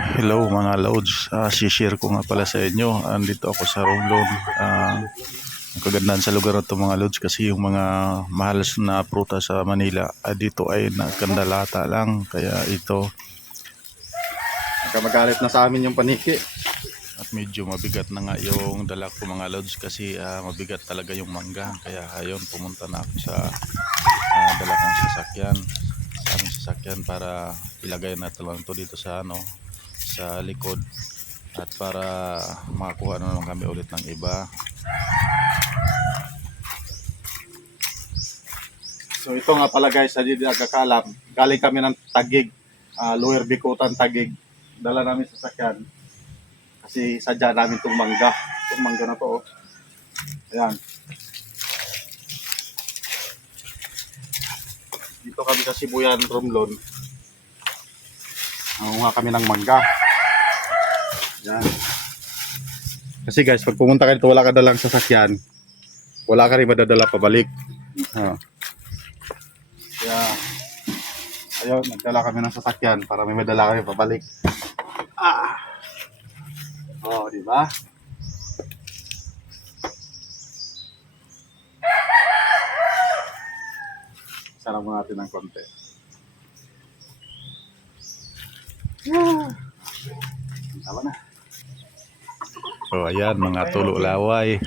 Hello mga loads, share ko nga pala sa inyo. Andito ako sa Romblon. Ang kagandahan sa lugar na ito mga loads kasi yung mga mahal na prutas sa Manila dito ay nakandalata lang. Kaya ito Magalit na sa amin yung paniki. at medyo mabigat na nga yung dala ko mga loads kasi mabigat talaga yung mangga. Kaya ayun, pumunta na ako sa dala kong sasakyan. Sa aming sasakyan para ilagay natin lang ito dito sa sa likod at para makakuha na naman kami ulit ng iba. So ito nga pala guys, sa hindi nagkakalam, galing kami ng Taguig, Lower Bicutan, Taguig. Dala namin sa sakyan kasi sadya namin itong mangga. Itong mangga na to, oh. Ayan. Dito kami sa Sibuyan, Romblon. Nangunga kami ng mangga. Ayan. Kasi guys, pag pumunta ka dito, wala ka dalang sasakyan, wala ka rin madadala pabalik. Kaya, ayun, nagdala kami ng sasakyan para may madala kami pabalik. Oh, di ba? Sarap mo natin ng konti. Tama na. So ayan mga tulo laway,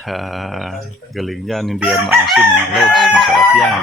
galing yan, hindi yan maasim mga loads, masarap yan.